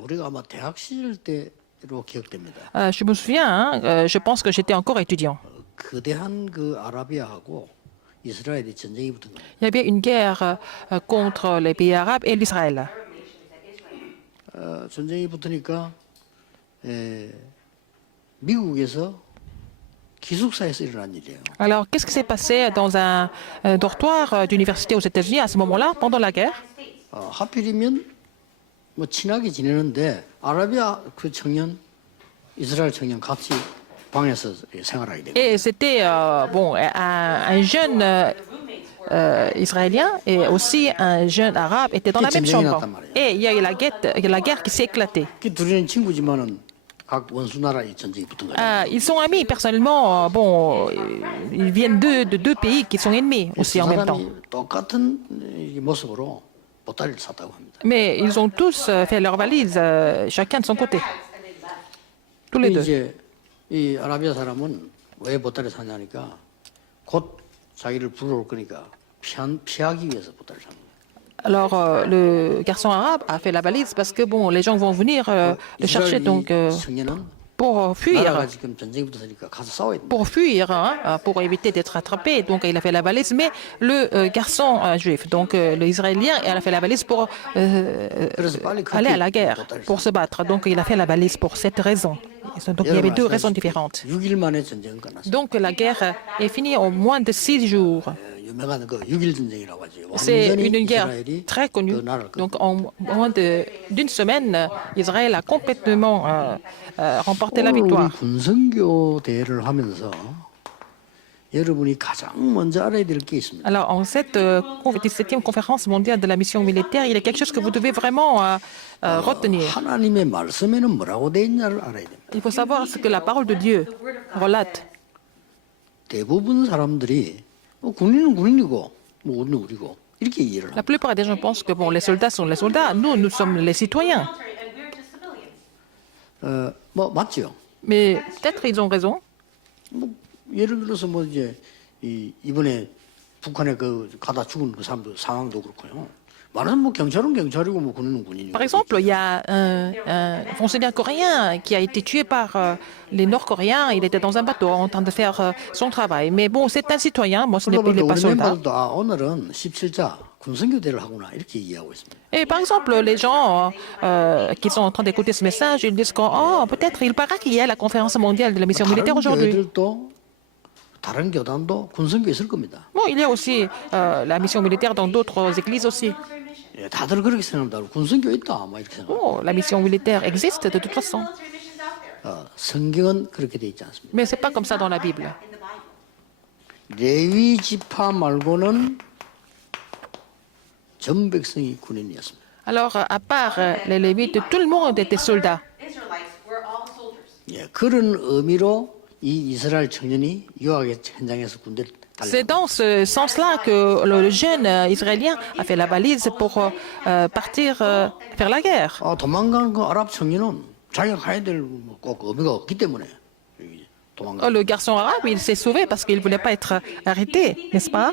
우리가 아마 대학 시절 때로 기억됩니다. Je me souviens, hein, je pense que j'étais encore étudiant. 거대한 그 아라비아하고 이스라엘이 전쟁이 붙은 겁니다. Il y avait une guerre contre les pays arabes et l'Israël. 전쟁이 붙으니까 미국에서 기숙사에서 일어난 일이에요. Alors, qu'est-ce qui s'est passé dans un dortoir d'université aux États-Unis à ce moment-là, pendant la guerre? 하필이면 뭐 친하게 지내는데 아라비아 그 청년, 이스라엘 청년 같이 방에서 생활하게 되고. Et c'était bon, un jeune israélien et aussi un jeune arabe étaient dans la même chambre. Et il y a eu la guerre qui s'est éclatée. 그 둘이는 친구지만은 각 원수 나라의 전쟁이 붙은 거예요. Ils sont amis personnellement. Bon, ils viennent de deux pays qui sont ennemis aussi en même temps. 사람이 똑같은 이 모습으로 보따리를 샀다고 합니다. Mais ils ont tous fait leurs valises, chacun de son côté. Tous les deux. 이제 이 아라비아 사람은 왜 보따리 샀냐니까 곧 자기를 불러올 거니까 피하기 위해서 보따리를 샀습니다. Alors, le garçon arabe a fait la valise parce que bon, les gens vont venir le chercher, donc 청년은 pour fuir, 나라가 지금 전쟁이 붙었으니까 가서 싸워야 된다. pour fuir, hein, pour éviter d'être attrapé. Donc, il a fait la valise. Mais le garçon juif, donc le israélien, il a fait la valise pour 그래서 빨리 aller à la guerre, pour se battre. Donc, il a fait la valise pour cette raison. Donc, il y avait deux raisons différentes. 6일 만에 전쟁은 끝났어요. Donc, la guerre est finie en moins de 6 jours. 유명한 그 6일 전쟁이라고 하죠. C'est 완전히 une guerre 이스라엘이 très connue. 그 나라를 Donc, en moins d'une semaine, Israël a complètement remporté la 오늘 우리 victoire. 군성교 대회를 하면서 여러분이 가장 먼저 알아야 될 게 있습니다. Alors, en cette 17e conférence mondiale de la mission militaire, il y a quelque chose que vous devez vraiment retenir. 하나님의 말씀에는 뭐라고 돼 있냐를 알아야 됩니다. Il faut savoir ce que la parole de Dieu relate. 대부분 사람들이 군인은 군인이고 뭐 우리는 우리고 이렇게 이해를 La 합니다. plupart des gens pensent que bon, les soldats sont les soldats, nous sommes les citoyens. 뭐 맞죠? Mais peut-être ils ont raison. 뭐 예를 들어서 뭐 이제 이번에 북한에 그 가다 죽은 그 사람들 상황도 그렇고요. 많은 뭐 경찰은 경찰이고 뭐 군인은 군인이고. Par exemple, il y a un fonctionnaire coréen qui a été tué par les Nord-Coréens. Il était dans un bateau en train de faire son travail. Mais bon, c'est un citoyen. Moi, ce n'est 그러다 보니까 pas 우리 soldat. 멤버들도 오늘은 17자 군성교대를 하구나 이렇게 이해하고 있습니다. Et par exemple, les gens qui sont en train d'écouter ce message, ils disent que oh, peut-être il paraît qu'il y a la conférence mondiale de la mission militaire 다른 aujourd'hui. 교회들도 다른 교단도 군성교 있을 겁니다. Bon, il y a aussi la mission militaire dans d'autres églises aussi. 예, 다들 그렇게 생각한다. 군성교 있다, 막 이렇게 생각. Oh, la mission militaire existe de toute façon. 성경은 그렇게 돼 있지 않습니다. Mais c'est pas comme ça dans la Bible. 레위 지파 말고는 전 백성이 군인이었습니다. Alors, à part les Lévites, tout le monde était soldat. 예, 그런 의미로 이 이스라엘 청년이 유학의 현장에서 군대를 C'est 달려. dans ce sens-là que le jeune Israélien a fait la valise pour partir faire la guerre. 도망가는 그 아랍 청년은 자기가 가야 될 꼭 의미가 없기 때문에 도망가. Le garçon arabe, il s'est sauvé parce qu'il ne voulait pas être arrêté, n'est-ce pas?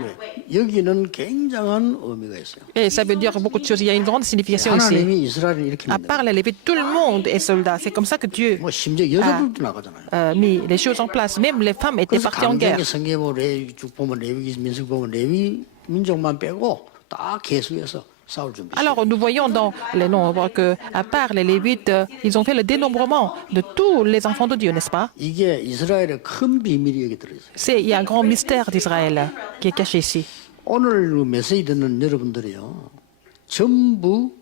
예, 여기는 굉장한 의미가 있어요. Et ça veut dire beaucoup de choses. Il y a une grande signification ici. 하나님이 이스라엘을 이렇게 À part les Lévites, tout le monde est soldat. C'est comme ça que Dieu 뭐 심지어 여자들도 나가잖아요. a mis les choses en place. Même les femmes étaient 그래서 parties en guerre. 강경의 성경에 보면 레위 쭉 보면 레위 민수기 보면 레위 민족만 빼고 다 계수해서 싸울 준비. Alors, nous voyons dans les nombres que, à part les Lévites, ils ont fait le dénombrement de tous les enfants de Dieu, n'est-ce pas? 이게 이스라엘의 큰 비밀이 여기 들어있어요. Il y a un grand mystère d'Israël qui est caché ici. 오늘 메시지 듣는 여러분들이요, 전부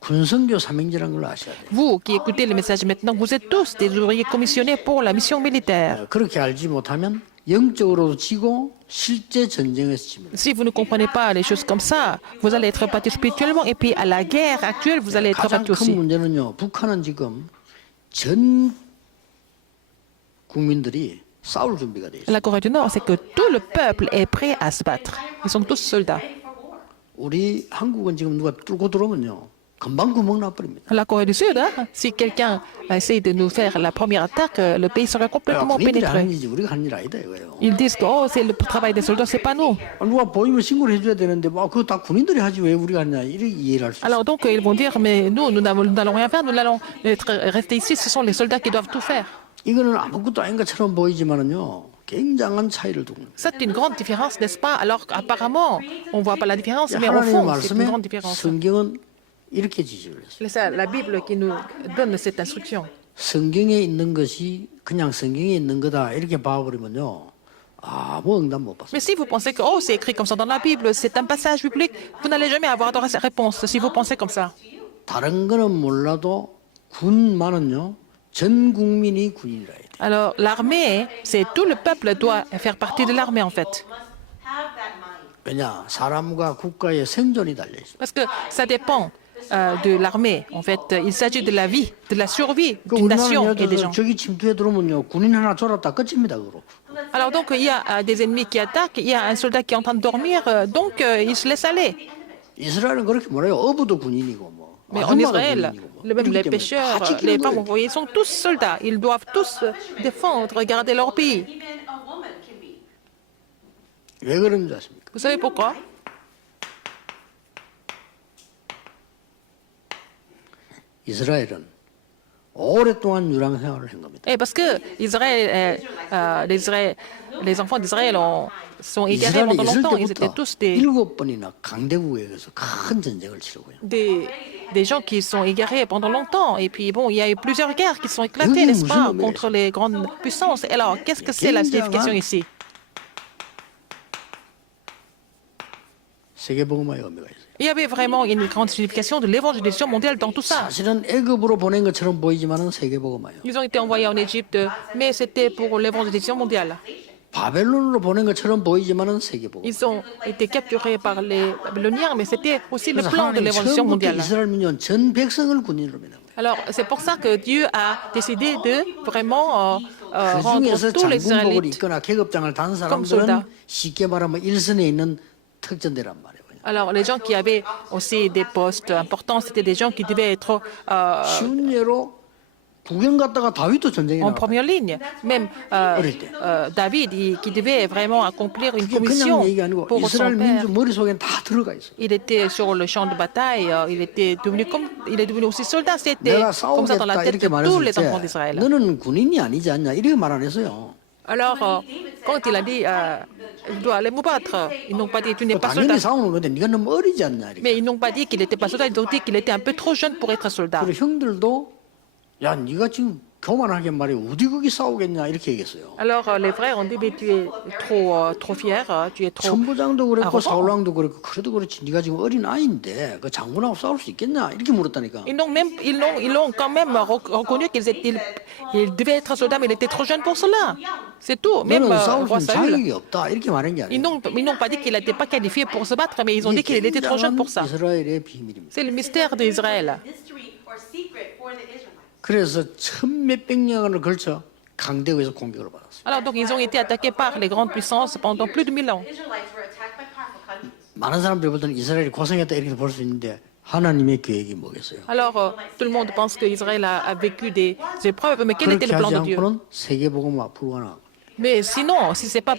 군성교 삼행제라는 걸 아셔야 돼요. Vous qui écoutez le message maintenant, vous êtes tous des ouvriers commissionnés pour la mission militaire. 그렇게 알지 못하면 영적으로도 지고 실제 전쟁에서 집니다. Si vous ne comprenez pas les choses comme ça, vous allez être battu spirituellement et puis à la guerre actuelle, vous allez être 가장 battu 큰 aussi. 문제는요, 북한은 지금 전 국민들이 싸울 준비가 돼 있어요. La Corée du Nord, c'est que tout le peuple est prêt à se battre. Ils sont tous soldats. 우리 한국은 지금 누가 뚫고 들어오면요, 금방 구멍 나버립니다. La Corée du Sud, hein, si quelqu'un essaie de nous faire la première attaque, le pays serait complètement 군인들이 하는 pénétré. 일이지 우리가 하는 일 아니다 이거예요. Ils disent que oh, c'est le travail des soldats, c'est pas nous. 누가 보이면 신고를 해줘야 되는데 뭐 그거 다 군인들이 하지 왜 우리가 하냐 이렇게 이해를 할 수 있어요. Alors donc ils vont dire mais nous n'allons rien faire, nous allons rester ici, ce sont les soldats qui doivent tout faire. 이거는 아무것도 아닌 것처럼 보이지만은요 굉장한 차이를 두고 있는 거예요. C'est une grande différence, n'est-ce pas? Alors apparemment, on ne voit pas la différence, mais au 하나님의 fond, c'est une 말씀에 grande différence. 성경은 이렇게 지시를 했어요. C'est ça, la Bible qui nous donne cette instruction. 성경에 있는 것이 그냥 성경에 있는 거다 이렇게 봐버리면요 아무 응답 못 받습니다. Mais si vous pensez que oh, c'est écrit comme ça dans la Bible, c'est un passage biblique, vous n'allez jamais avoir de réponse si vous pensez comme ça. 다른 거는 몰라도 군만은요 전 국민이 군인이라 해야 돼요. Alors l'armée, c'est tout le peuple doit faire partie de l'armée en fait. 왜냐 사람과 국가의 생존이 달려 있어요. Parce que ça dépend de l'armée. En fait, il s'agit de la vie, de la survie 그 d'une nation 우리나라는 et des 예를 들어서 gens. 저기 침투해 들어오면요 군인 하나 졸았다 끝입니다 그로. Alors donc, il y a des ennemis qui attaquent, il y a un soldat qui est en train de dormir, donc il se laisse aller. 이스라엘은 그렇게 뭐래요? 어부도 군인이고 뭐. Mais en 아줌마도 Israël, 군인이고 뭐. même 그렇기 les 때문에 pêcheurs, 다 les 지키는 femmes 거예요. envoyées sont tous soldats. Ils doivent tous défendre, garder leur pays. 왜 그런 줄 아십니까? Vous savez pourquoi? 이스라엘은 오랫동안 유랑 생활을 한 겁니다. Eh, parce que Israël, les enfants d'Israël sont égarés 이스라엘에 pendant 있을 longtemps. Ils étaient 때부터 tous 7번이나 강대국에 의해서 큰 전쟁을 치르고요. des gens qui sont égarés pendant longtemps. Et puis, bon, il y a eu plusieurs guerres qui sont éclatées, n'est-ce pas, contre les grandes puissances. Et alors, qu'est-ce que c'est la signification ici? 세계복음화의 의미가 있어요. Il y avait vraiment une grande signification de l'évangélisation mondiale dans tout ça. 사실은 애굽으로 보낸 것처럼 보이지만은 세계복음화예요. Ils ont été envoyés en Égypte, mais c'était pour l'évangélisation mondiale. 바벨론으로 보낸 것처럼 보이지만은 세계복음. Ils ont été capturés par les Babyloniens, mais c'était aussi le 그래서 plan de 하나님 l'évangélisation 처음부터 mondiale. 이스라엘 민족은 전 백성을 군인으로 만든 거예요. Alors, c'est pour ça que Dieu a décidé de vraiment 그 rendre 중에서 tous les 장군복을 Israélites. 입거나 계급장을 단 soldat. 사람들은 쉽게 말하면 일선에 있는 특전대란 말이에요. Alors, les gens qui avaient aussi des postes importants, c'était des gens qui devaient être 쉬운 예로 구경 갔다가 다윗도 전쟁에 en 나가. première ligne. Même David, qui devait vraiment accomplir une 그게 그냥 commission 얘기 아니고 pour 이스라엘 son père. 민족 머릿속엔 다 들어가 있어요. Il était sur le champ de bataille, il est devenu aussi soldat. C'était 내가 comme ça dans la 싸우겠다 tête 이렇게 de tous les 말했을 enfants 때 d'Israël. 너는 군인이 아니지 않냐 이렇게 말 안 했어요. Alors, quand il a dit, il doit aller vous battre, ils n'ont pas dit, tu n'es pas 당연히 soldat. 싸우는 건데 네가 너무 어리지 않냐 이렇게. Mais ils n'ont pas dit qu'il n'était pas soldat, ils ont dit qu'il était un peu trop jeune pour être soldat. 그리고 형들도 야 네가 지금 교만하게 말해 어디 거기 싸우겠냐 이렇게 얘기했어요. Alors, les frères ont dit, mais tu es trop fier, tu es trop... 천부장도 그랬고 arrogant. 사울왕도 그랬고 그래도 그렇지 네가 지금 어린 아이인데 그 장군하고 싸울 수 있겠냐 이렇게 물었다니까. Ils l'ont quand même reconnu ils devaient être soldats, mais il était trop jeune pour cela. C'est tout. Même 너는 싸울 roi 수 있는 Saül, 자격이 없다 이렇게 말한 게 ils 아니에요. n'ont pas dit qu'il n'était pas qualifié pour se battre, mais ils ont dit qu'il était trop jeune pour ça. 이스라엘의 비밀입니다. C'est le mystère d'Israël. 그래서 천몇백 년을 걸쳐 강대국에서 공격을 받았어요. Alors donc, ils ont été attaqués par les grandes puissances pendant plus de 1000 ans. 많은 사람들이 볼 때는 이스라엘이 고생했다 이렇게 볼 수 있는데 하나님의 계획이 뭐겠어요? Alors, tout le monde pense qu'Israël a vécu des épreuves, mais quel était 그렇게 le plan 하지 de Dieu? 않고는 세계복음화 불가능하고 Mais sinon, si ce n'est pas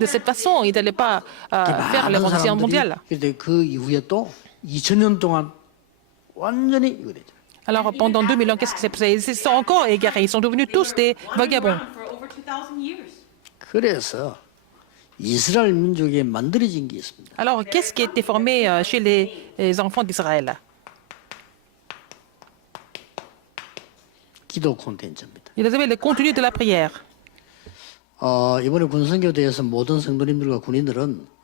de cette façon, ils n'allaient pas faire 많은 l'évangélisation 사람들이 mondiale. 근데 그 이후에 또 2000년 동안 완전히 이거 되죠. Alors, pendant 2000 ans, qu'est-ce qui s'est passé? Ils se sont encore égarés. Ils sont devenus tous des vagabonds. 그래서 이스라엘 민족에 만들어진 게 있습니다. Alors, qu'est-ce qui a été formé chez les enfants d'Israël? 기도 콘텐츠입니다. Ils avaient le contenu de la prière. 이번에 군성교대에서 모든 성도님들과 군인들은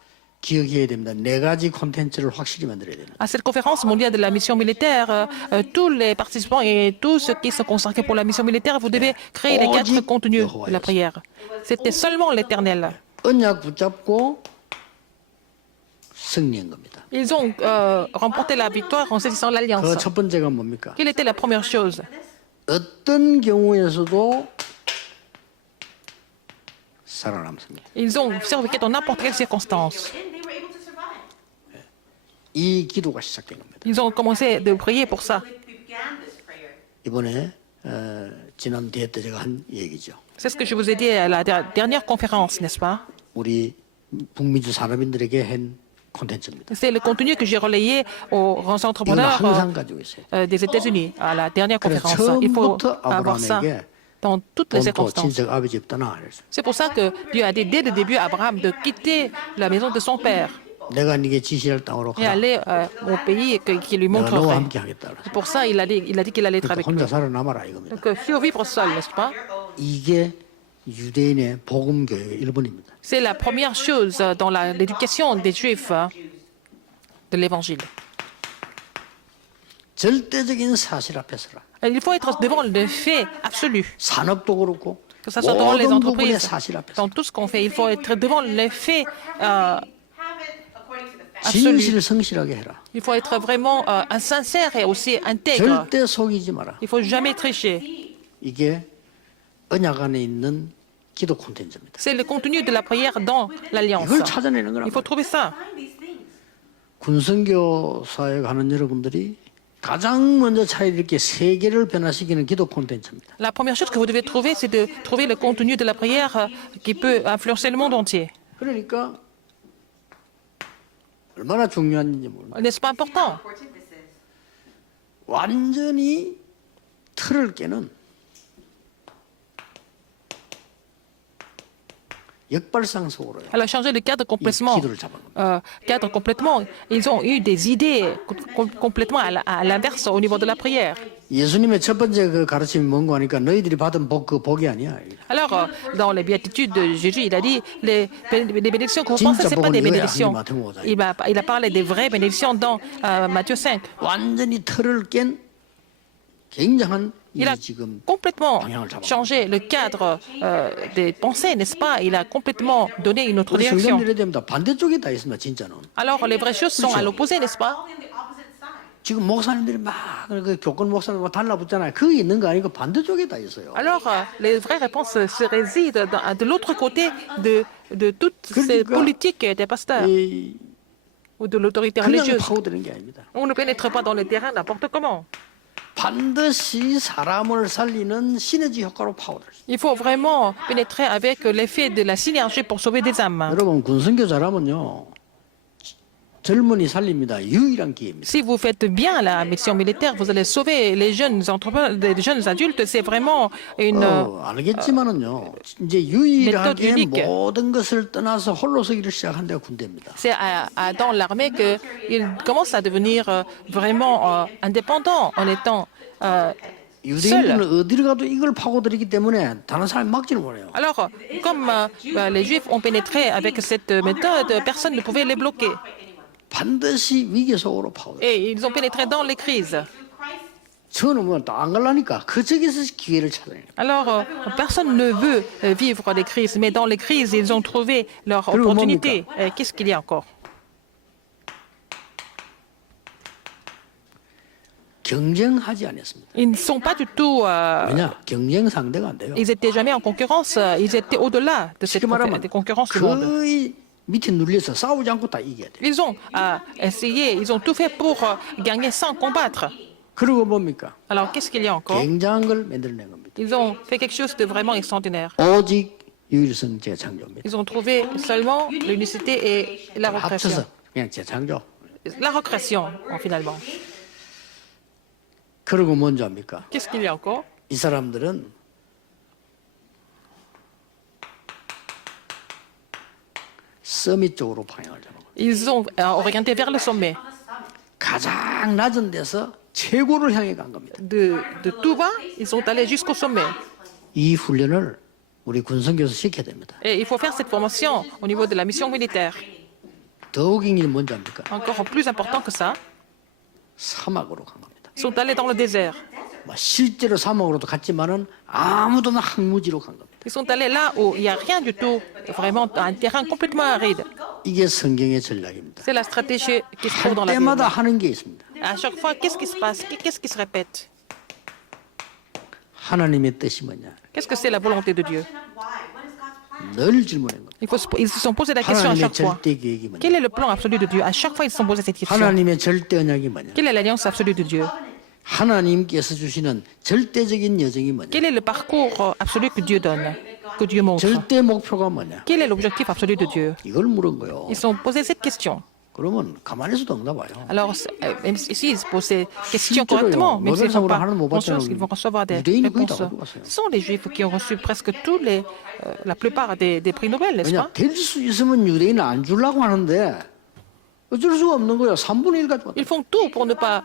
기억해야 됩니다. 네 가지 콘텐츠를 확실히 만들어야 됩니다. À cette conférence mondiale de la mission militaire, tous les participants et tous ceux qui sont consacrés pour la mission militaire, vous devez créer les 4 contenus de la prière. C'était seulement l'Éternel. 언약 붙잡고 승리한 겁니다. Ils ont remporté la victoire en saisissant 그 l'alliance. 첫 번째가 뭡니까? Quelle était la première chose? 어떤 경우에서도 살아남습니다. Ils ont survécu dans n'importe quelle circonstance. 이 기도가 시작된 겁니다. Ils ont commencé de prier pour ça. 이번에 지난 대회 때 제가 한 얘기죠. C'est ce que je vous ai dit à la dernière conférence, n'est-ce pas? 우리 북민주 산업인들에게 한 콘텐츠입니다. C'est le contenu que j'ai relayé aux grands 이건 entrepreneurs 항상 가지고 있어요. des États-Unis à la dernière 그래서 conférence. Il faut 처음부터 avoir ça 아브라함에게 dans toutes les 본토 circonstances. 친척 아버지 집 떠나 그랬어요. C'est pour ça que Dieu a dit dès le début à Abraham de quitter la maison de son père 내가 네게 지시할 땅으로 et 가라. aller au pays qui lui 내가 너와 montrerait. 함께 하겠다 그랬어요. C'est pour ça il a dit qu'il allait être 그러니까 avec lui. 혼자 살아남아라 이겁니다. Donc, survivre seul, n'est-ce pas? 이게 유대인의 복음 교육의 일본입니다. C'est la première chose dans l'éducation des Juifs de l'Évangile. 절대적인 사실 앞에 서라. Il faut être devant le fait absolu, 산업도 그렇고 que ce soit dans les 모든 부분의 entreprises, 사실 앞에 dans 서라. tout ce qu'on fait. Il faut être devant les faits absolus. 진실 성실하게 해라. Il faut être vraiment sincère et aussi intègre. 절대 속이지 마라. Il faut jamais tricher. 이게 언약 안에 있는 기도 콘텐츠입니다. C'est le contenu de la prière dans l'Alliance. 이걸 찾아내는 거란 Il faut 말이에요. trouver ça. 군선교사에 가는 여러분들이 가장 먼저 차이될 게 세계를 변화시키는 기도 콘텐츠입니다. La première chose que vous devez trouver, c'est de trouver le contenu de la prière qui peut influencer le monde entier. 그러니까 얼마나 중요한지 모릅니다. N'est-ce pas important? 완전히 틀을 깨는 역발상 속으로요. Elle a changé le cadre complètement. 기도를 잡아놓은 Cadre complètement. Ils ont eu des idées complètement à l'inverse au niveau de la prière. 예수님의 첫 번째 그 가르침이 뭔가 하니까 너희들이 받은 복 그 복이 아니야. Alors, dans les béatitudes de Jésus, il a dit les bénédictions que vous pensez, ce n'est pas des bénédictions. Il a parlé des vraies bénédictions dans Matthieu 5. 완전히 틀을 깬 굉장한 Il a 지금 complètement changé le cadre des pensées, n'est-ce pas? Il a complètement donné une autre 우리 direction. 성경들에 됩니다. 반대쪽에 다 있습니다. 진짜는. Alors, les vraies choses sont à l'opposé, n'est-ce pas? 지금 목사님들이 막그 교권 목사님 달라붙잖아요. 거기 있는 거 아니고 반대쪽에 다 있어요. Alors, les vraies réponses se résident de l'autre côté de toutes ces politiques des pasteurs 이 ou de l'autorité 그냥 religieuse. 파고드는 게 아닙니다. On ne pénètre pas dans les terrains n'importe comment. 반드시 사람을 살리는 시너지 효과로 파고들 수 있어요. Il faut vraiment pénétrer avec l'effet de la synergie pour sauver des âmes. 여러분 군선교 잘하면요 젊은이 살립니다. 유일한 기회입니다. Si vous faites bien la mission militaire, vous allez sauver les jeunes entrepreneurs, les jeunes adultes. C'est vraiment une 알겠지만은요 이제 méthode 유일하게 unique. 모든 것을 떠나서 홀로 서기를 시작한 데가 군대입니다. C'est dans l'armée qu'ils commencent à devenir vraiment indépendants en étant 유대인들은 어디를 가도 이걸 파고들이기 때문에 다른 사람이 막지를 못해요. Alors, comme les Juifs ont pénétré avec cette méthode, personne ne pouvait les bloquer. 반드시 위기 속으로 파고들. Et ils ont pénétré dans les crises. 저는 뭐안 갈라니까 그 저기서 기회를 찾아내요. Alors, personne ne veut vivre les crises, mais dans les crises, ils ont trouvé leur 그리고 opportunité. Et qu'est-ce qu'il y a encore? 경쟁하지 않았습니다. Ils ne sont pas du tout... 왜냐? 경쟁 상대가 안 돼요. ils n'étaient jamais en concurrence, ils étaient au-delà de cette 쉽게 말하면 des concurrences du monde. 거의 밑에 눌려서 싸우지 않고 다 이겨야 돼요. Ils ont essayé, ils ont tout fait pour gagner sans combattre. 그리고 뭡니까? Alors, qu'est-ce qu'il y a encore? 굉장한 걸 만들어낸 겁니다. Ils ont fait quelque chose de vraiment extraordinaire. 오직 유일성 재창조입니다. Ils ont trouvé seulement l'unicité et la recréation. 합쳐서 그냥 재창조. La recréation, finalement. 그리고 뭔지 압니까? Qu'est-ce qu'il y a encore? 이 사람들은 서밋 쪽으로 방향을 잡은 거예요. Ils ont orienté vers le sommet. 가장 낮은 데서 최고를 향해 간 겁니다. De tout bas, ils sont allés jusqu'au sommet. 이 훈련을 우리 군성교에서 시켜야 됩니다. Et il faut faire cette formation au niveau de la mission militaire. 더욱이 뭔지 압니까? Encore plus important que ça, 사막으로 간 겁니다. ils sont allés dans le désert. 실제로 사막으로도 갔지만은 아무도 항무지로 간 겁니다. Ils sont allés là où il n'y a rien du tout, vraiment un terrain complètement aride. 이게 성경의 전략입니다. C'est la stratégie qui se trouve dans 할 la Bible. 때마다 하는 게 있습니다. À chaque fois, qu'est-ce qui se passe? Qu'est-ce qui se répète? 하나님의 뜻이 뭐냐? Qu'est-ce que c'est la volonté de Dieu? 늘 질문한 겁니다. Ils se sont posé la question à 하나님의 chaque fois. 절대 계획이 뭐냐? Quel est le plan absolu de Dieu? À chaque fois, ils se sont posé cette question. 하나님의 절대 언약이 뭐냐? Quelle est l'alliance absolue de Dieu? 하나님께서 주시는 절대적인 여정이 뭐냐? Quel est le parcours absolu que Dieu donne, que Dieu montre? 절대 목표가 뭐냐? Quel est l'objectif absolu de Dieu? 이걸 물은 거예요. Ils se sont posé cette question. 그러면 가만히 있어도 응답 와요. Alors, même s'ils se posent ces questions correctement, même s'ils ne sont pas conscients, ils vont recevoir des réponses. Ce sont les Juifs qui ont reçu presque la plupart des prix Nobel, n'est-ce 왜냐? pas? 될 수 있으면 유대인 안 주려고 하는데 어쩔 수가 없는 거예요. 3분의 1 가지고. Ils font tout pour ne pas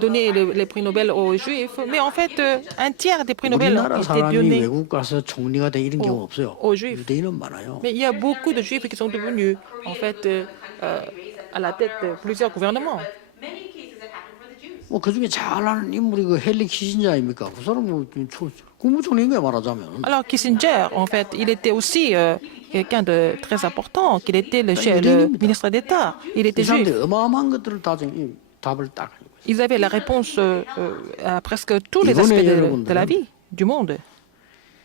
donner les prix Nobel aux Juifs, mais en fait, un tiers des prix Nobel ont 우리나라 été 사람이 donnés 외국 가서 총리가 돼 이런 경우 없어요. aux Juifs. 유대인은 많아요. Mais il y a beaucoup de Juifs qui sont devenus, en fait, à la tête de plusieurs gouvernements. Many cases that happen for the Jews. 뭐 그중에 잘하는 인물이 그 헨리 키신저입니까? 그 사람은 국무총리인 거야 말하자면. Alors Kissinger, en fait, il était aussi quelqu'un de très important, qu'il était le ministre d'État. Il était 이 juif. 사람들이 어마어마한 것들을 다 답을 딱 가지고 있어요. Ils avaient la réponse à presque tous les aspects de la vie, du monde.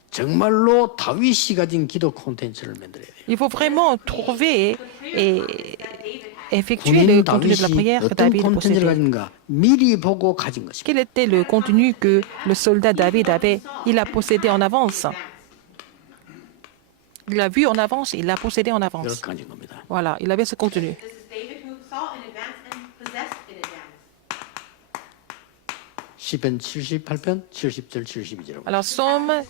정말로 다윗이 가진 기도 콘텐츠를 만들어야 돼요. Il faut vraiment trouver et effectuer 군인 le contenu de la 다윗이 prière que 어떤 David 콘텐츠를 possédait. 가진가 미리 보고 가진 것입니다. Quel était le contenu que le soldat David avait? Il l'a possédé en avance. Il l'a vu en avance, il l'a possédé en 이렇게 avance. 가진 겁니다. Voilà, il avait ce contenu. This is David who saw in advance and possessed in advance. 시편 78편 70절 72절. Alors, Psaume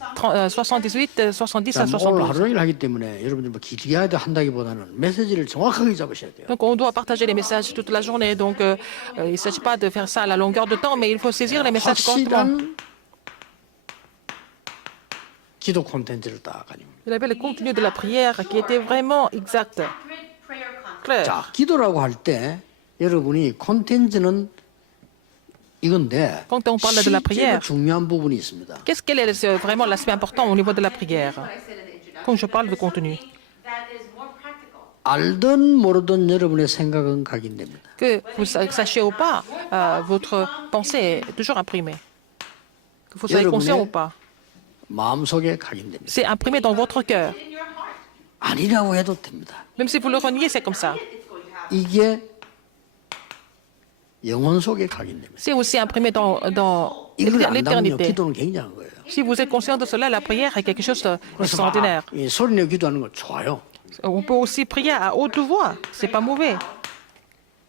78, 70 à 오늘 72. 하루 종일 하기 때문에 여러분들 뭐 기대해야 한다기보다는 메시지를 정확하게 잡으셔야 돼요. Donc, on doit partager les messages toute la journée. Donc, il ne s'agit pas de faire ça à la longueur de temps, mais il faut saisir les messages correctement. 확실한 기도 콘텐츠를 딱 가지고. Il avait le contenu de la prière qui était vraiment exact, Accurate prayer content. clair. 자, 기도라고 할 때 여러분이 콘텐츠는 이건데 Quand on parle de la 실제로 prière, 중요한 부분이 있습니다. quel est vraiment l'aspect important au niveau de la prière? What I said in the introduction. Quand je parle de contenu, That is more practical. 알든 모르든 여러분의 생각은 각인됩니다. que vous sachiez ou pas, votre pensée est toujours imprimée. Que vous soyez conscient ou pas, 마음속에 각인됩니다. c'est imprimé dans votre cœur. In your heart, 아니라고 해도 됩니다. Même si vous le reniez, c'est comme ça. it's going to happen. 이게 영혼 속에 각인됩니다. C'est aussi imprimé dans 이걸 안다면요 l'éternité. 기도는 굉장한 거예요. Si vous êtes conscient de cela, la prière est quelque chose 그래서 d'extraordinaire. 막 소리내어 기도하는 거 좋아요. On peut aussi prier à haute voix, c'est pas mauvais.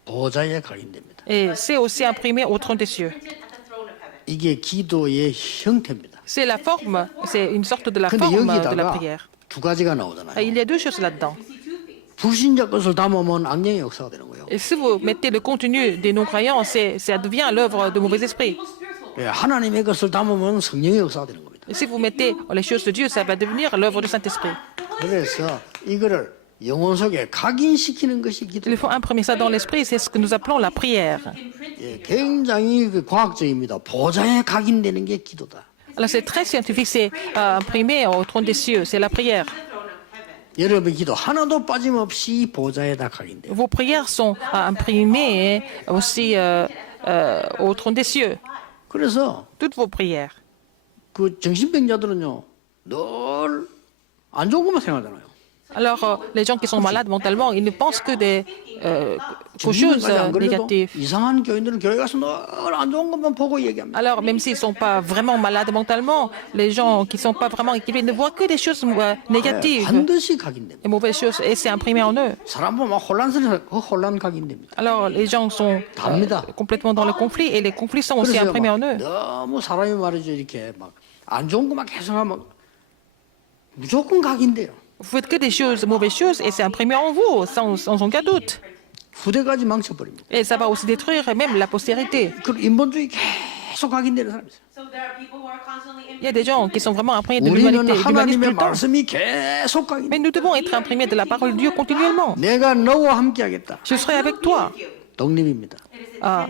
보좌에 각인됩니다. Et c'est aussi imprimé au trône des cieux. Printed at the throne of heaven. 이게 기도의 형태입니다. C'est la forme, c'est une sorte de la 근데 forme de la 여기다가 prière. 두 가지가 Et 나오잖아요. il y a deux choses là-dedans. We see two things. 불신자 것을 담으면 악령의 역사가 되는 거예요. Et si vous mettez le contenu des non-croyants, ça devient l'œuvre de mauvais esprits. Spiritual. 예, 하나님의 것을 담으면 성령의 역사가 되는 겁니다. Et si vous mettez les choses de Dieu, ça va devenir l'œuvre du Saint-Esprit. 그래서 이거를 영혼 속에 각인시키는 것이 기도. Il faut imprimer ça dans l'esprit, c'est ce que nous appelons la prière. 예, 굉장히 과학적입니다. 보좌에 각인되는 게 기도다. Alors c'est très scientifique, c'est imprimé au trône des cieux, c'est la prière. 여러분 기도 하나도 빠짐없이 보좌에다 각인돼요. Vos prières sont imprimées aussi au trône des cieux. 그래서 Toutes vos prières. 그 정신병자들은요 늘 안 좋은 것만 생각하잖아요. Alors les gens qui sont malades mentalement, ils ne pensent que qu'aux choses 정신병까지 안 걸려도 négatives. 이상한 교인들은 교회 가서 늘 안 좋은 것만 보고 얘기합니다. Alors, même s'ils ne sont pas vraiment malades mentalement, les gens qui ne sont pas vraiment équilibrés ne voient que des choses négatives 반드시 각인됩니다. et mauvaises choses, et c'est imprimé en eux. 사람 보면 막 혼란스러워 그 혼란 각인됩니다. Alors, les gens sont complètement dans le conflit, et les conflits sont aussi 그래서 imprimés en eux. 너무 사람이 말이죠 이렇게 막 안 좋은 것만 계속하면 무조건 각인돼요. Vous faites que des choses, mauvaises choses, et c'est imprimé en vous, sans aucun doute. 후대까지 망쳐버립니다. Et ça va aussi détruire même la postérité. 그 인본주의 계속 각인되는 사람이 있어요. So there are people who are constantly Il y a des gens qui sont vraiment imprimés de 우리는 l'humanité, du humanisme tout 하나님의 le temps. 말씀이 계속 각인. Mais nous devons être imprimés de la parole de Dieu continuellement. 내가 너와 함께하겠다. Je serai avec toi. 독립입니다. Ah,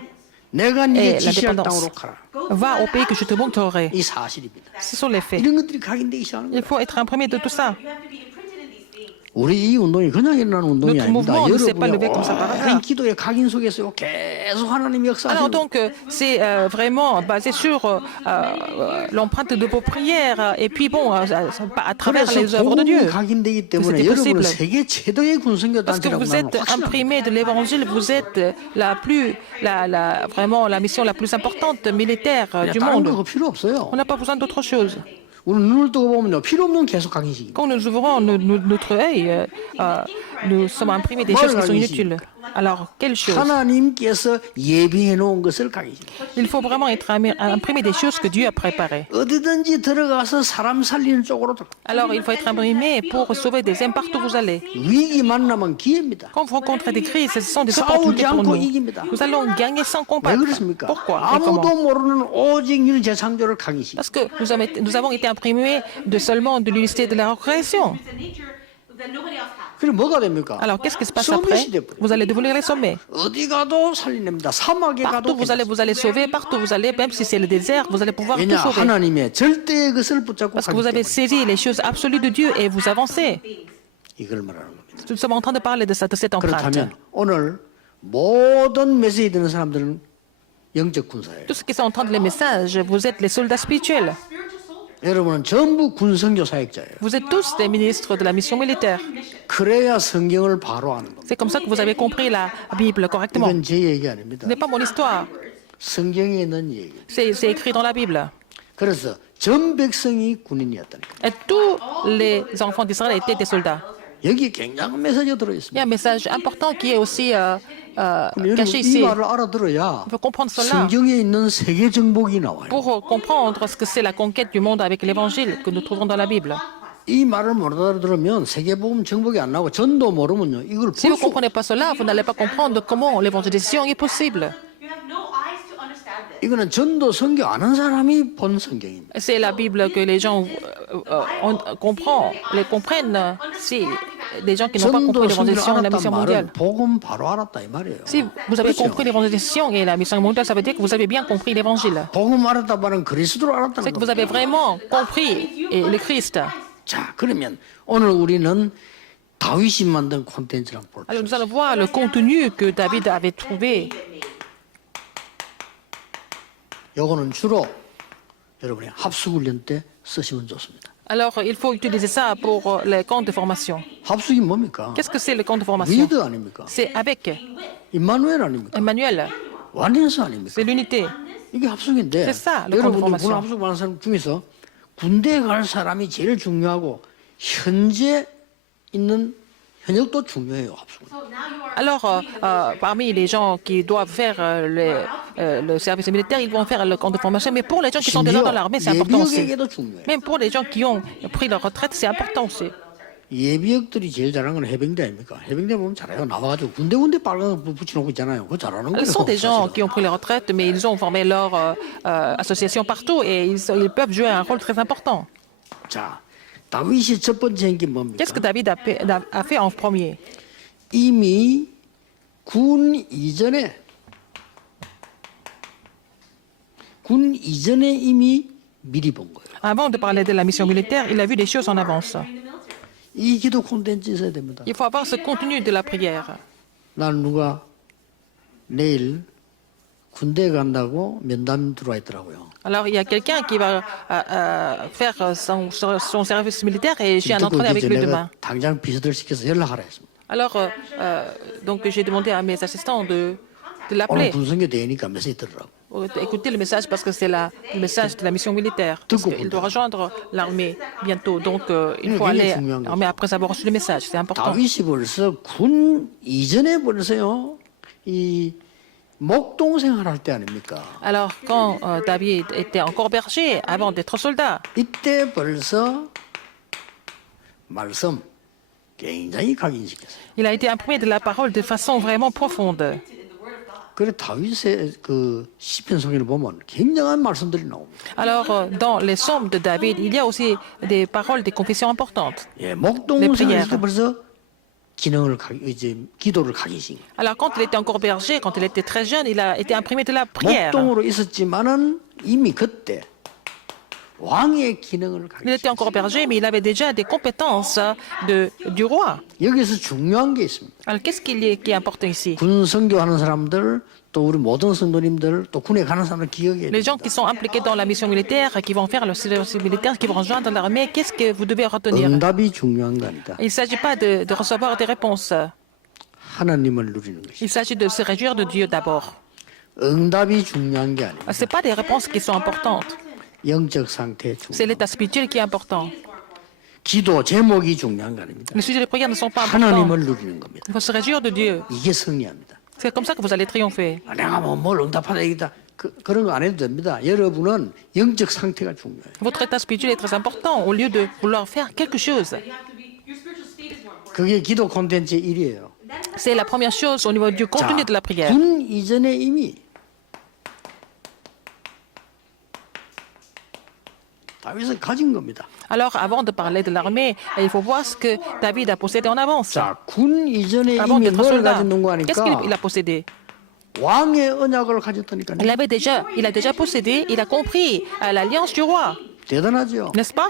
내가 네게 la 지시할 dépendance. 땅으로 가라. va au pays que je te montrerai. 이 사실입니다. Ce sont les faits. 이런 것들이 각인되기 시작하는 Il 거예요. faut être imprimé de tout ça. you have to be imprinted in these things. 우리 이 운동이 그냥 일어나는 운동이 Notre 아닙니다. mouvement ne s'est pas 여러분의 levé comme ça par hasard. 오랜 기도의 각인 속에서 계속 하나님이 Alors 역사하시는 donc c'est vraiment basé sur l'empreinte de vos prières et puis bon à travers 그래서 les œuvres de 복음이 Dieu. 각인되기 que 때문에 c'était 여러분은 possible. 세계 최대의 군성교 Parce que 단체라고 vous 나는 êtes 확신합니다. imprimé de l'évangile, vous êtes vraiment la mission la plus importante militaire du 다른 monde. 거 필요 없어요. On n'a pas besoin d'autre chose. 우리 눈을 뜨고 보면요. 필요 없는 계속 각인식입니다. Quand nous ouvrons notre œil, nous sommes imprimés des choses qui sont inutiles. Alors, quelles choses? 하나님께서 예비해 놓은 것을 각인식입니다. Il faut vraiment être imprimé des choses que Dieu a préparées. 어디든지 들어가서 사람 살리는 쪽으로 들어가. Alors, il faut être imprimé pour sauver des âmes partout où vous allez. 위기 만나면 기회입니다. Quand vous rencontrez des crises, ce sont des 싸우지 opportunités pour 않고 nous. 이깁니다. Nous allons gagner sans 왜 combattre. 그렇습니까? Pourquoi et 아무도 comment? 모르는 오직 일 재창조를 각인식. Parce que nous avons été imprimés seulement de l'unité de la création. It's a nature that nobody else has. 그럼 뭐가 됩니까? Alors, qu'est-ce qui se passe 소멸 après? 시대. Vous allez devenir les sommets. 어디 가도 살리냅니다. 사막에 가도 Partout vous allez sauver, partout vous allez, même si c'est le désert, vous allez pouvoir tout 왜냐 sauver. 하나님의 절대의 것을 붙잡고 Parce que 가기 vous avez 때문에 saisi les choses absolues de Dieu et vous avancez. 이걸 말하는 겁니다. Nous sommes en train de parler de cette empreinte. 그렇다면 오늘 모든 메시지 듣는 사람들은 영적 군사예요. Tous ceux qui sont en train de les messages, vous êtes les soldats spirituels. 여러분은 전부 군성교 사역자예요. Vous êtes tous des ministres de la mission militaire. 그래야 성경을 바로 아는 겁니다. C'est comme ça que vous avez compris la Bible correctement. 이건 제 얘기 아닙니다. Ce n'est pas mon histoire, 성경에 있는 얘기. c'est écrit dans la Bible. 그래서 전 백성이 군인이었다니까. Et tous les enfants d'Israël étaient des soldats. 여기 굉장한 메시지가 들어 Il y a 있습니다. un message important qui est aussi 여러분 caché 이 ici. 말을 알아들어야 Il faut comprendre cela 성경에 있는 세계 정복이 나와요. pour comprendre ce que c'est la conquête du monde avec l'évangile que nous trouvons dans la Bible. 이 말을 못 알아들으면 세계복음 정복이 안 나고 전도 모르면요 이걸 Si 볼 vous ne 수. comprenez pas cela, vous n'allez pas comprendre comment l'évangélisation est possible. You have no eyes to understand this. 이거는 전도 성경 아는 사람이 본 성경입니다. C'est la Bible que les gens comprennent si des gens qui n'ont pas 전도 compris 성경을 l'évangélisation et la 알았단 mission 말은 mondiale. 복음 바로 알았다 이 말이에요. Si vous avez 그렇죠? compris l'évangélisation et la mission mondiale, ça veut dire que vous avez bien compris l'évangile. 복음 알았다 말은 그리스도를 알았다는 C'est que vous 겁니다. avez vraiment compris le Christ. 자 그러면 오늘 우리는 다윗이 만든 콘텐츠를 한번 Alors 볼게요. nous allons voir le contenu que David avait trouvé. 요거는 주로 여러분이 합숙훈련 때 쓰시면 좋습니다. Alors il faut utiliser ça pour les camps de formation. 합숙이 뭡니까? Qu'est-ce que c'est le camp de formation? 리드 아닙니까? C'est avec 임마누엘 아닙니까? Emmanuel. 완전수 아닙니까? C'est l'unité. 이게 합숙인데 C'est ça, le camp de 여러분들 formation. 군 합숙 하는 사람 중에서 군대에 갈 사람이 제일 중요하고 현재 있는 현역도 중요해요 합숙은. So now you are Alors, parmi les gens qui doivent faire le service militaire, ils vont faire le camp de formation. Mais pour les gens qui sont déjà dans l'armée, c'est important aussi. 예비역에게도 중요해요. Même pour les gens qui ont pris leur retraite, c'est important aussi. 예비역들이 제일 잘하는 건 해병대 아닙니까? 해병대 보면 잘해요. 나와가지고 군데 빨간 거 붙여놓고 있잖아요. 그거 잘하는 거예요. Ce sont des gens 사실은. qui ont pris leur retraite, mais ils ont formé leur association partout et ils peuvent jouer un rôle très important. 자, 다윗이 첫 번째 한게 뭡니까? Qu'est-ce que David a fait en premier? 이미 군 이전에 이미 미리 본 거예요. Avant de parler de la mission militaire, il a vu des choses en avance. 이 기도 콘텐츠 있어야 됩니다. Il faut avoir ce contenu de la prière. 난 누가 내일 군대 간다고 면담 들어와 있더라고요. Alors, il y a quelqu'un qui va faire son service militaire et j'ai un 듣고 entretien avec 이제 lui 내가 demain. 당장 비서들 시켜서 연락하라 했습니다. Alors, donc j'ai demandé à mes assistants de 오늘 l'appeler, 군성교 대회니까 메시지 들으라고. d'écouter le message parce que c'est le message de la mission militaire. Parce qu'il doit rejoindre l'armée bientôt. Donc, il faut aller à l'armée après avoir reçu le message. C'est important. 다윗이 벌써 군 이전에 벌써요. 이 목동 생활할 때 아닙니까? Alors, quand David était encore berger, avant d'être soldat, 이때 벌써 말씀 굉장히 각인시켰어요. il a été imprimé de la parole de façon vraiment profonde. 그래 다윗의 그 시편 속에는 보면 굉장한 말씀들이 나옵니다. Alors, dans les psaumes de David, il y a aussi des paroles, des confessions importantes. 예, 목동 Les 생활할 때 prières. 벌써 이제 기도를 각인신. Alors, quand il était encore berger, quand il était très jeune, il a été imprimé de la prière. 목동으로 있었지만은 이미 그때 왕의 기능을 Il était encore berger, mais il avait déjà des compétences du roi. 여기서 중요한 게 있습니다. Alors, qu'est-ce qui est important ici? 군 선교하는 사람들 또 우리 모든 성도님들 또 군에 가는 사람들 기억해야 Les 돼요. gens qui sont impliqués dans la mission militaire, qui vont faire le service militaire, qui vont rejoindre l'armée, qu'est-ce que vous devez retenir? 응답이 중요한 거 아니다. Il ne s'agit pas de recevoir des réponses. 하나님을 누리는 것이. Il s'agit de se réjouir de Dieu d'abord. 응답이 중요한 게 아닙니다. Ce n'est pas des réponses qui sont importantes. 영적 상태 C'est 중요. l'état spirituel qui est important. 기도 제목이 중요한 거 아닙니다. Les sujets de prière ne sont pas importants. 하나님을 누리는 겁니다. Il faut se réjouir de Dieu. 이게 승리합니다. C'est comme ça que vous allez triompher. 내가 뭘 응답하다 얘기다. 그런 거 안 해도 됩니다. 여러분은 영적 상태가 중요해요. Votre état spirituel est très important. Au lieu de vouloir faire quelque chose, You have to be, your spiritual state is more important. 그게 기도 콘텐츠의 일이에요. c'est la première chose au niveau du contenu de la prière. 군 이전에 이미 다윗은 가진 겁니다. Alors, avant de parler de l'armée, il faut voir ce que David a possédé en avance. 자, 군 이전에 Avant 이미 d'être 뭘 soldat, 가진 놈고 qu'est-ce 하니까 qu'il a possédé? 왕의 언약을 가졌다니까요. Il a déjà possédé, il a compris l'alliance du roi, 대단하죠. n'est-ce pas?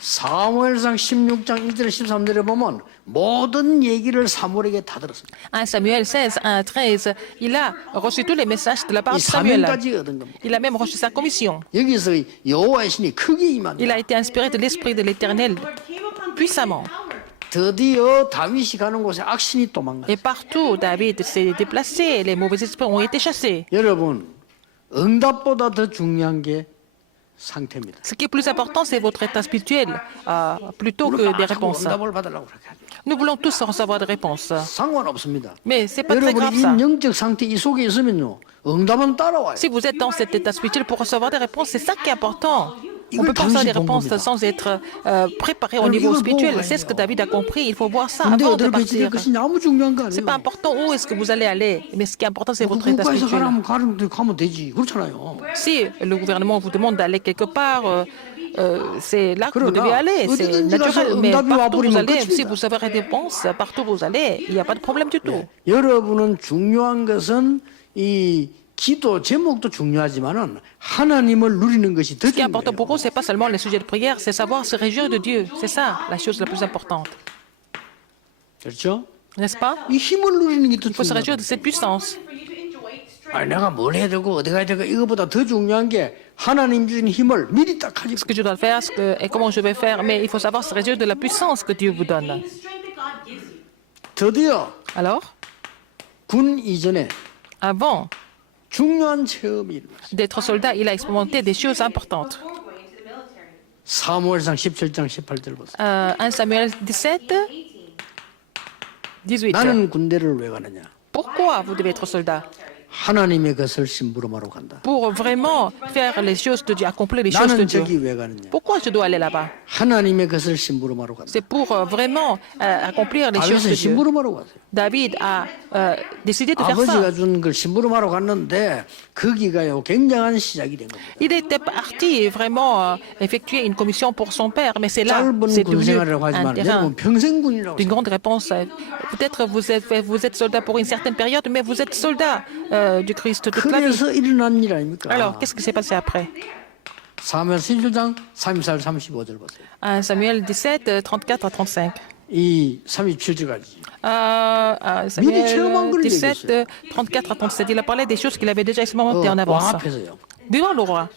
사무엘상 16장 1절 13절에 보면 모든 얘기를 사무엘에게 다 들었습니다. 1 Samuel 16, 1, 13, il a reçu tous les messages de la part 이 de Samuel. 사명까지 얻은 겁니다. Il a même reçu sa commission. 여기서 여호와의 신이 크게 Il 임합니다. a été inspiré de l'Esprit de l'Éternel Came upon puissamment. 드디어 다윗이 가는 곳에 악신이 도망갔어요. Et partout, David s'est déplacé, les mauvais esprits ont été chassés. 여러분, 응답보다 더 중요한 게 상태입니다. Ce qui est plus important, c'est votre état spirituel, plutôt que des 자꾸 réponses. 응답을 받으려고 그렇게 하죠. Nous voulons tous recevoir des réponses. 상관없습니다. Mais ce n'est pas très grave 여러분이 ça. 이 영적 상태 이 속에 있으면요, 응답은 따라와요. Si vous êtes dans cet état spirituel pour recevoir des réponses, c'est ça qui est important. On 이걸 peut pas recevoir des 당신이 본 réponses 겁니다. sans être préparé au 그럼 niveau 이걸 보고 spirituel. 가야 C'est ce que 돼요. David a compris. Il faut voir ça 근데 avant de 어디로 배치될 partir. 것이 아무 중요한 거 C'est pas 아니에요. important où est-ce que vous allez aller, mais ce qui est important, c'est votre état 국가에서 spirituel. 가면 되지. 그렇잖아요. Si le gouvernement vous demande d'aller quelque part, c'est là que vous devez 그러나 aller, c'est 어디든지 가서 naturel. Mais 응답이 partout où vous 와버리면 allez, si 끝입니다. vous avez des réponses, partout où vous allez, il n'y a pas de problème du tout. 여러분은 중요한 것은 이 기도 제목도 중요하지만은 하나님을 누리는 것이 더 Ce qui est important pour 중요해요. vous, ce n'est pas seulement les sujets de prière, c'est savoir se réjouir de Dieu. C'est ça la chose la plus importante. 그렇죠? N'est-ce pas? 이 힘을 누리는 게 더 Il faut se réjouir de 중요해요. cette puissance. for you to enjoy strength. 아니, 내가 뭘 해야 되고 어디 가야 되고 이거보다 더 중요한 게 하나님 주신 힘을 미리 딱 가지고 Ce que je dois faire et comment je vais faire, mais il faut savoir se réjouir de la puissance que Dieu vous donne. The strength that God gives you. 드디어 Alors, 군 이전에 avant 중요한 체험이 일어났어요. d'être soldat, il a expérimenté des choses importantes. Before going to the military. 사무엘상 17장 18절 보세요. 1 Samuel 17, 18. 나는 군대를 왜 가느냐? Pourquoi vous devez être soldat? 하나님의 것을 심부름하러 간다. Pour vraiment faire les choses de Dieu, accomplir les choses de 나는 Dieu. 저기 왜 가느냐? Pourquoi je dois aller là-bas? 하나님의 것을 심부름하러 간다. C'est pour vraiment accomplir les choses 다윗은 de Dieu. 심부름하러 갔어요. David a décidé de faire 아버지가 ça. 준 걸 심부름하러 갔는데 거기가요 굉장한 시작이 된 겁니다. Il était parti vraiment effectuer une commission pour son père, mais c'est là, 짧은 c'est 군 devenu 생활이라고 un 하지만 terrain 여러분 평생 군이라고 d'une 생각해요. grande réponse. Peut-être vous êtes soldat pour une certaine période, mais vous êtes soldat du Christ toute la vie. 그래서 일어난 일 아닙니까? Alors, qu'est-ce qui s'est passé après? 사무엘 17장 34, 35절 보세요. 1 Samuel 17, 34 à 35. 이 37절까지. Samuel 체험한 걸 17, 34 à 37. Il a parlé des choses qu'il avait déjà expérimentées en 왕 avance. 앞에서요. Devant le roi.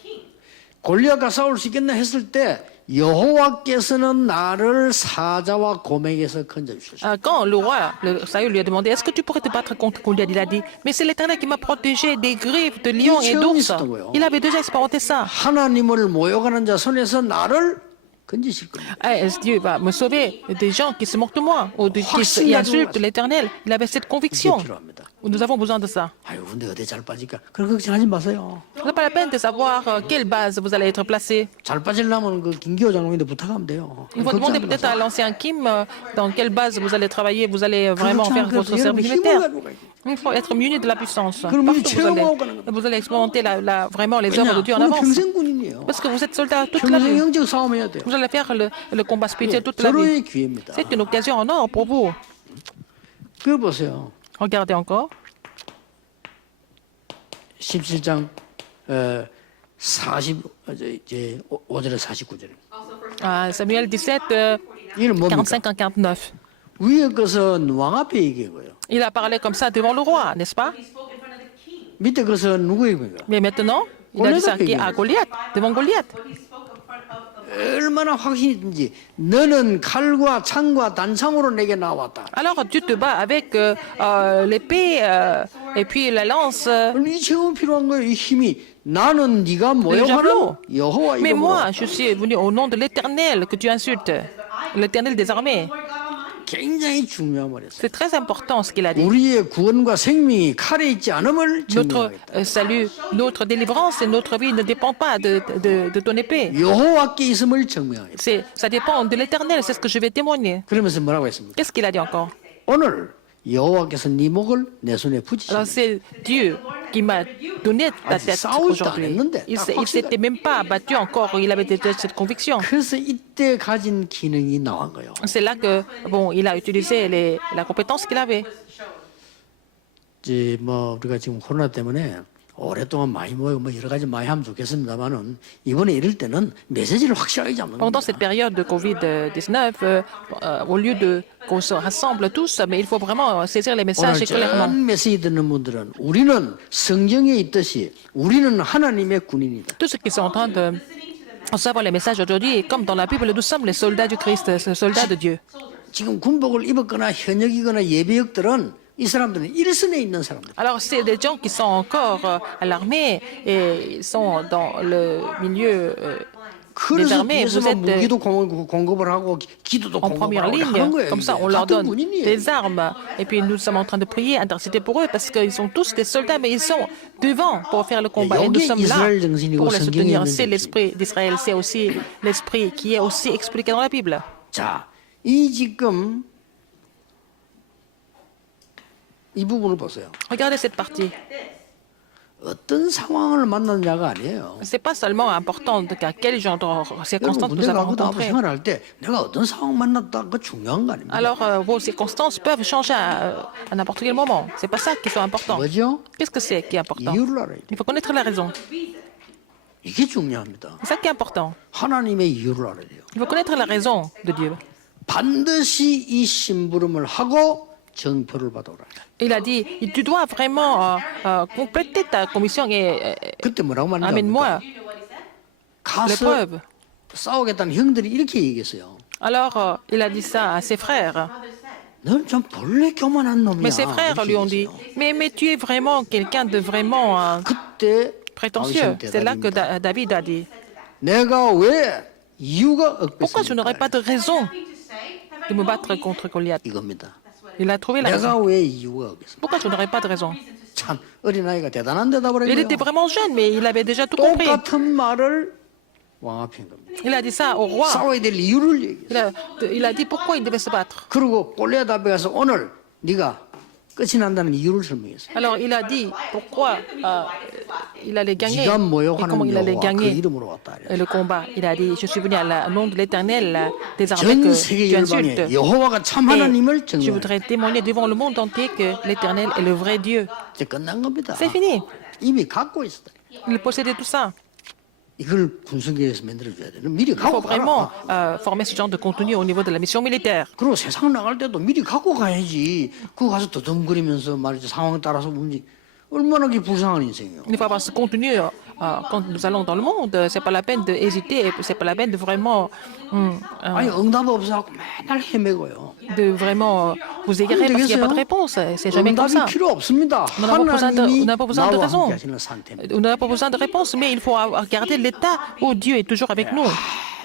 골리앗과 싸울 수 있겠나 했을 때 여호와께서는 나를 사자와 곰에게서 건져주셨어요. Quand le roi, le Saül lui a demandé, est-ce que tu pourrais te battre contre Goliath? Il a dit, mais c'est l'Éternel qui m'a protégé des griffes de lions et d'ours. Il avait déjà expérimenté ça. 하나님을 모욕하는 자 손에서 나를 건지실 겁니다. Est-ce que Dieu va me sauver des gens qui se moquent de moi ou qui insultent l'Éternel? Il avait cette 이게 conviction. 필요합니다. Nous avons besoin de ça. 아유, 근데 어디 잘 빠질까? 그런 걱정하지 마세요. Ce n'est pas la peine de savoir quelle base vous allez être placé. 잘 빠지려면 그 김기호 장로님한테 부탁하면 돼요. Il faut demander 걱정하지 peut-être à 마세요. l'ancien Kim dans quelle base vous allez travailler, vous allez vraiment faire votre service 힘을 militaire. 가지고 가야지. Il faut être muni de la puissance. 그럼 Partout 이 où 체험하고 vous allez expérimenter vraiment les œuvres 왜냐? de Dieu en 오늘 avance. 평생 군인이에요. Parce que vous êtes soldat toute la 평생 vie. 영적 싸움해야 돼요. Vous allez faire le combat spirituel toute la vie. 절호의 기회입니다. C'est une occasion en or pour vous. 그걸 보세요. Regardez encore. 17장 이제 5절에 49절. Samuel 17, 이는 뭡니까? 45 à 49. 위의 것은 왕 앞에 얘기하고요. Il a parlé comme ça devant le roi, n'est-ce pas? He spoke in front of the king. 밑에 것은 누구 얘기입니까? Mais maintenant, il a dit ça qui est à Goliath, devant Goliath. But he spoke in front of the 얼마나 확신이 있든지 너는 칼과 창과 단창으로 내게 나왔다. Alors tu te bats avec l'épée et puis la lance. 이 체험이 필요한 거예요. 이 힘이 나는 네가 모욕하는 javelot. 여호와 Mais 이름으로 moi, je suis venu au nom de l'Éternel que tu insultes, l'Éternel des armées. Lord God Almighty. 굉장히 중요한 말이었어요. C'est très important ce qu'il a dit. 우리의 구원과 생명이 칼에 있지 않음을 Notre 증명하겠다. salut, notre délivrance et notre vie ne dépendent pas de ton épée. 여호와께 있음을 증명하겠다. Ça dépend de l'Éternel, c'est ce que je vais témoigner. 그러면서 뭐라고 했습니까? Qu'est-ce qu'il a dit encore? 오늘 여호와께서 네 목을 내 손에 붙이시고 Alors c'est Dieu qui m'a donné ta tête aujourd'hui. Il ne s'était même pas battu encore, il avait déjà cette conviction. 그래서 이때 가진 기능이 나온 거예요. C'est là que, bon, il a utilisé la compétence qu'il avait. 이제 뭐 우리가 지금 코로나 때문에 오랫동안 많이 모이고 뭐 여러 가지 많이 하면 좋겠습니다만은 이번에 이럴 때는 메시지를 확실하게 잡는 Pendant 겁니다. cette période de Covid-19, au lieu qu'on se rassemble tous, mais il faut vraiment saisir les messages 오늘 clairement. 전 메시지 듣는 분들은 우리는 성경에 있듯이 우리는 하나님의 군인이다. Tous ceux qui sont en train de recevoir les messages aujourd'hui, comme dans la Bible, nous sommes les soldats du Christ, les soldats de Dieu. 지금 군복을 입었거나 현역이거나 예비역들은 이 사람들은 일선에 있는 사람들. Alors, c'est des gens qui sont encore à l'armée et ils sont dans le milieu des 그래서 armées. 뒤에서 Vous 막 êtes 무기도 공급을 하고 기도도 en 공급을 première 하고 ligne, 하는 거예요. comme ça 이게. on leur 같은 donne 군인이에요. des armes. Et puis nous sommes en train de prier, intercéder pour eux, parce qu'ils sont tous des soldats, mais ils sont devant pour faire le combat. Et nous 여기에 sommes là 이스라엘 정신이고 pour les 성경에 soutenir. 있는 C'est 정신. l'esprit d'Israël, c'est aussi l'esprit qui est aussi expliqué dans la Bible. 자, 이 지금 이 부분을 보세요. Regardez cette partie. 어떤 상황을 만났냐가 아니에요. C'est pas seulement important de quel genre de 여러분 circonstances nous 군대 avons 가고 나서 rencontrées. 생활할 때 내가 어떤 상황 만났다 그 중요한 거 아닙니까? Alors, vos circonstances peuvent changer à n'importe quel moment. C'est pas ça qui soit important. 뭐죠? Qu'est-ce que c'est qui est important? 이유를 알아야 돼. Il faut connaître la raison. 이게 중요합니다. C'est ça qui est important. 하나님의 이유를 알아야 돼요. Il faut connaître la raison de Dieu. 반드시 이 심부름을 하고 정표를 받아오라. Il a dit, tu dois vraiment compléter ta commission et 그때 뭐라고 말했냐? amène-moi 가서 l'épreuve. 싸우겠다는 형들이 이렇게 얘기했어요. Alors, il a dit ça à ses frères. 넌 좀 본래 교만한 놈이야. Mais ses frères 이렇게 lui ont dit, 얘기했어요. mais tu es vraiment quelqu'un de vraiment 그때 prétentieux. 다윗은 C'est là que 대답입니다. David a dit, 내가 왜 이유가 pourquoi je n'aurais 없겠습니까? pas de raison de me battre contre Goliath? 이겁니다. Il a trouvé la 내가 raison. 왜 이유가 없겠습니까? Pourquoi je n'aurais pas de raison? 참 어린아이가 대단한 대답을 Il était 했네요. vraiment jeune, mais il avait déjà tout compris. 똑같은 말을 왕 앞에 한 겁니다. Il a dit ça au roi. 싸워야 될 이유를 얘기해요. Il a dit pourquoi il devait se battre. 그리고 골리앗 앞에 가서 오늘 네가 끝이 난다는 이유를 설명했어요. Alors il a dit pourquoi il allait gagner 네가 et comment 모욕하는 il allait 여호와 그 gagner 이름으로 왔다. le combat. Il a dit, je suis venu au nom de l'Éternel des armées 전 que 세계 tu 열방에 insultes. 여호와가 참 하나님을 Et je 증명해. voudrais témoigner devant le monde entier que l'Éternel est le vrai Dieu. 이제 끝난 겁니다. C'est fini. 이미 갖고 있었다. Il possédait tout ça. 이걸 군수계에서 만들어줘야 돼. 미리 Il faut 갖고 vraiment 가라. former ce genre de contenu au niveau de la mission militaire. 그리고 세상 나갈 때도 미리 갖고 가야지. 그거 가서 더듬거리면서 말이죠. 상황 따라서 움직. 얼마나 그게 불쌍한 인생이에요. Il faut avoir ce contenu quand nous allons dans le monde. C'est pas la peine d'hésiter, c'est pas la peine de vraiment, 아니 응답 없어갖고 맨날 헤매고요. de vraiment vous égarer parce qu'il n'y a pas de réponse. C'est jamais comme ça. 응답이 필요 없습니다. On n'a pas besoin de 하나님이 raison. 나와 함께 하시는 상태입니다. On n'a pas besoin de réponse, mais il faut regarder l'état où Dieu est toujours avec nous.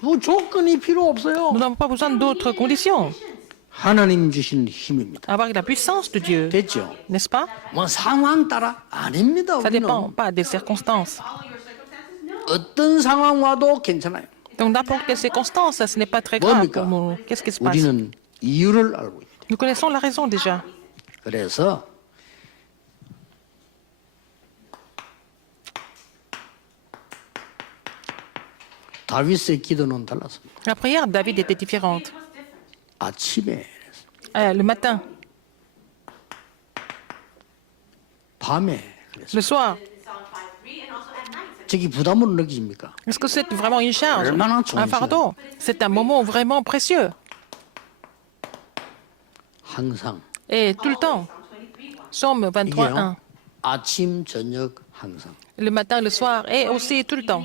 뭐 조건이 필요 없어요. Nous n'avons pas besoin d'autres conditions. 하나님 주신 힘입니다. Avoir la puissance de Dieu, 됐죠? n'est-ce pas? 뭐 상황 따라 아닙니다. Ça ne dépend 우리는 pas des circonstances. 어떤 상황 와도 괜찮아요. Donc n'importe quelle circonstance, ce n'est pas très grave 뭡니까? pour nous. Qu'est-ce qui se passe? 우리는 이유를 알고 있습니다. Nous connaissons la raison déjà. 그래서 다윗의 기도는 달랐습니다. La prière de David était différente. 아침에 Le matin, 밤에 그랬어요. le soir, In Psalm 5:3 and also at night. 정치적인 부담으로 느껴집니까? Est-ce que c'est vraiment une charge, 얼마나 좋은 un fardeau? C'est un moment vraiment précieux. 항상 Et tout le temps. Somme 23, 1. 이게요. 아침 저녁 항상. Le matin, le soir et aussi tout le temps.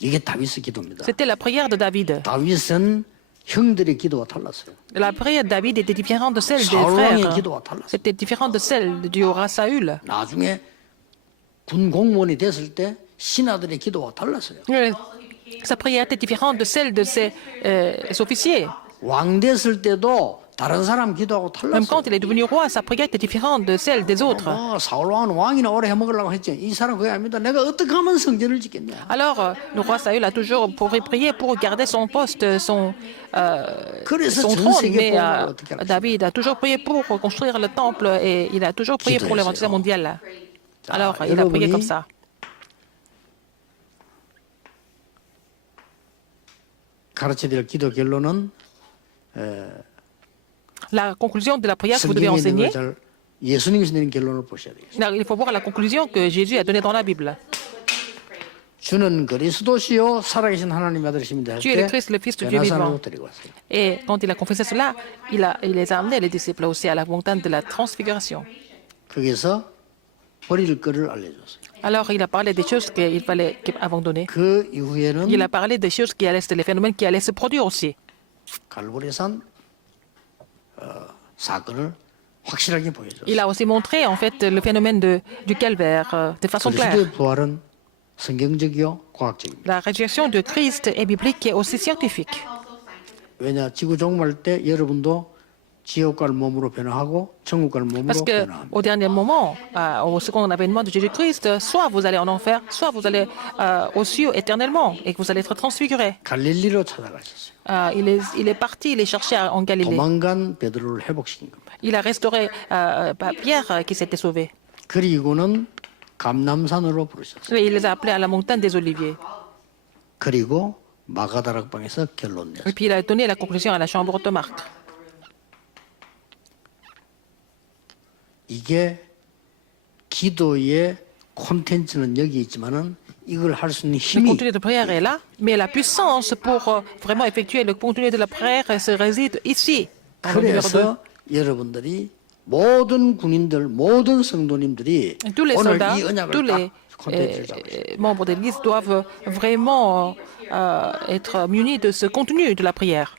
이게 다윗의 기도입니다. C'était la prière de David. 다윗은 형들의 기도와 달랐어요. La prière de David était différente de celle des 사울 왕의 frères. 기도와 달랐어요. C'était différent de celle du roi Saül. 나중에 군 공무원이 됐을 때 신하들의 기도와 달랐어요. Sa prière était différente de celle de ses officiers. 왕 됐을 때도 다른 사람 기도하고 Même 달랐어요. quand il est devenu roi, sa prière était différente de celle des autres. 사울 왕은 왕이나 오래 해먹으려고 했지. 이 사람 그게 아닙니다. 내가 어떻게 하면 성전을 짓겠냐. Alors, le roi Saül a toujours prié pour garder son poste, son trône, mais David a toujours prié pour construire le temple et il a toujours prié pour l'évangile mondial. Alors, il a prié comme ça. 가르쳐야 될 기도 결론은 La conclusion de la prière que vous devez 성경에 있는 enseigner, 걸 예수님께서 내린 결론을 보셔야 되겠습니다. il faut voir la conclusion que Jésus a donnée dans la Bible. 주는 그리스도시요 살아계신 하나님 아들이십니다. Tu es le Christ, le Fils du Dieu vivant. 데리고 왔어요. Et quand il a confessé cela, il les a amenés, les disciples aussi, à la montagne de la transfiguration. 거기서 버릴 거를 알려줬어요. Alors, il a parlé des choses qu'il fallait abandonner. 그 이후에는 Il a parlé des choses qui allaient, les phénomènes qui allaient se produire aussi. 갈보리산 사건을 확실하게 보여줬어요. Il a aussi montré, en fait, le phénomène du calvaire de façon claire. 그리스도의 부활은 성경적이요 과학적입니다. La résurrection de Christ est biblique et aussi scientifique. 왜냐 지구 종말 때 여러분도 지옥 갈 몸으로 변화하고 천국 갈 몸으로 Parce 변화합니다. qu'au dernier moment, au second avènement de Jésus-Christ, soit vous allez en enfer, soit vous allez aux cieux éternellement et que vous allez être transfigurés. 갈릴리로 찾아가셨어요. Il est parti, il est cherché en Galilée. 도망간 베드로를 회복시킨 겁니다. Il a restauré Pierre qui s'était sauvé. 그리고는 감남산으로 부르셨어요. Et il les a appelés à la montagne des Oliviers. 그리고 마가다락방에서 결론 냈어요. Et puis il a donné la conclusion à la chambre de Marc. 이게 기도의 콘텐츠는 여기 있지만은 이걸 할 수 있는 Le 힘이 contenu de prière est là, mais la puissance pour vraiment effectuer le contenu de la prière se réside ici. Dans le numéro 2. 그래서 여러분들이 모든 군인들, 모든 성도님들이 Tous les 오늘 soldats, 이 언약을 tous les 딱 콘텐츠를 잡으세요. membres de l'Église doivent vraiment être munis de ce contenu de la prière.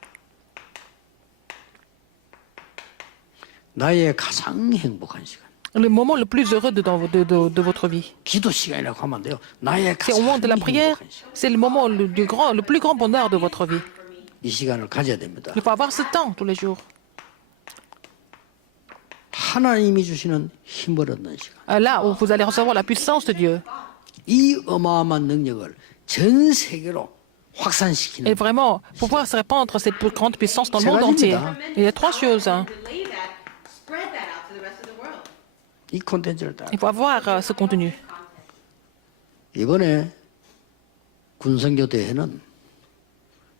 나의 가장 행복한 시간. Le moment le plus heureux de votre vie. 기도 시간이라고 하면 안 돼요. 나의 C'est au 가장 moment de la prière, 행복한 시간. c'est le moment le plus grand bonheur de votre vie. 이 시간을 가져야 됩니다. Il faut avoir ce temps tous les jours. 하나님이 주시는 힘을 얻는 시간. Là où vous allez recevoir la puissance de Dieu. 이 어마어마한 능력을 전 세계로 확산시키는 Et vraiment, pouvoir se répandre cette plus grande puissance dans le C'est monde la entier. limite, Il y a trois choses. Relay that, spread that out to the rest of the world. 이 콘텐츠를 딱 Il faut avoir ce contenu. 이번에 군선교 대회는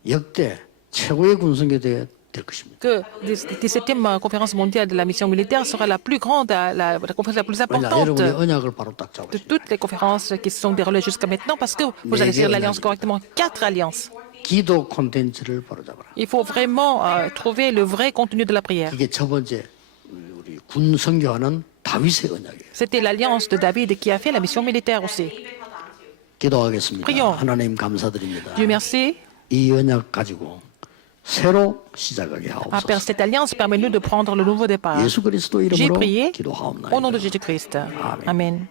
역대 최고의 군선교 대회 될 것입니다. Que la 17e conférence mondiale de la mission militaire sera la plus grande, la conférence la plus 왜냐 importante 여러분의 언약을 바로 딱 de 잡으시죠. toutes les conférences qui se sont déroulées jusqu'à maintenant parce que vous allez faire l'alliance correctement. 4 alliances. 기도 콘텐츠를 바로 잡아라. Il faut vraiment trouver le vrai contenu de la prière. 이게 첫 번째 우리 군 선교하는 다윗의 언약이에요. C'était l'alliance de David qui a fait la mission militaire aussi. 기도하겠습니다. Prions. 하나님 감사드립니다. Dieu merci. 이 언약 가지고 새로 시작하게 Père, 하옵소서. cette alliance permet-nous de prendre le nouveau départ. 예수 그리스도 J'ai 이름으로 prié au nom de 기도하옵나이다. Jésus-Christ. Amen.